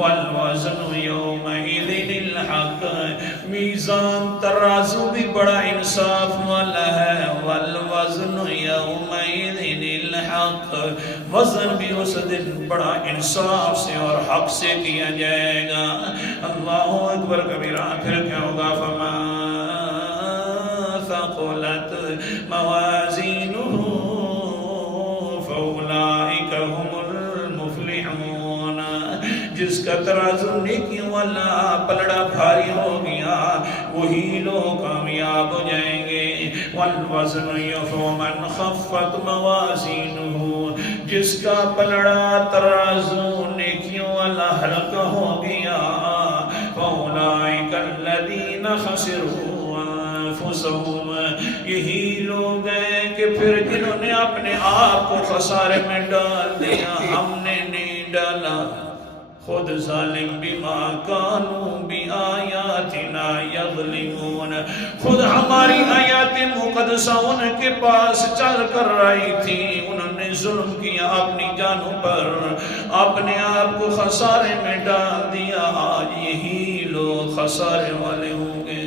والوزن یومئذ الحق، میزان ترازو بھی بڑا انصاف والا ہے، والوزن یومئذ الحق، وزن بھی اس دن بڑا انصاف سے اور حق سے کیا جائے گا۔ اللہ اکبر کبیرہ، پھر کیا ہوگا؟ فما ثقلت موازینہ فاولئک هم المفلحون، جس کا ترازو نیکیوں والا پلڑا بھاری ہو گیا وہی لوگ کامیاب ہو جائیں گے۔ والوزن فمن خفت موازینہ، جس کا پلڑا ترازو نیکیوں والا ہلکا ہو گیا فاولئک الذین خسروا انفسهم، یہی لوگ ہیں کہ پھر جنہوں نے اپنے آپ کو خسارے میں ڈال دیا، ہم نے نہیں ڈالا، خود ظالم بما کانوا بآیاتنا یظلمون، خود ہماری آیات مقدسہ ان کے پاس چل کر رہی تھی، انہوں نے ظلم کیا اپنی جانوں پر، اپنے آپ کو خسارے میں ڈال دیا، آج یہی لوگ خسارے والے ہوں گے۔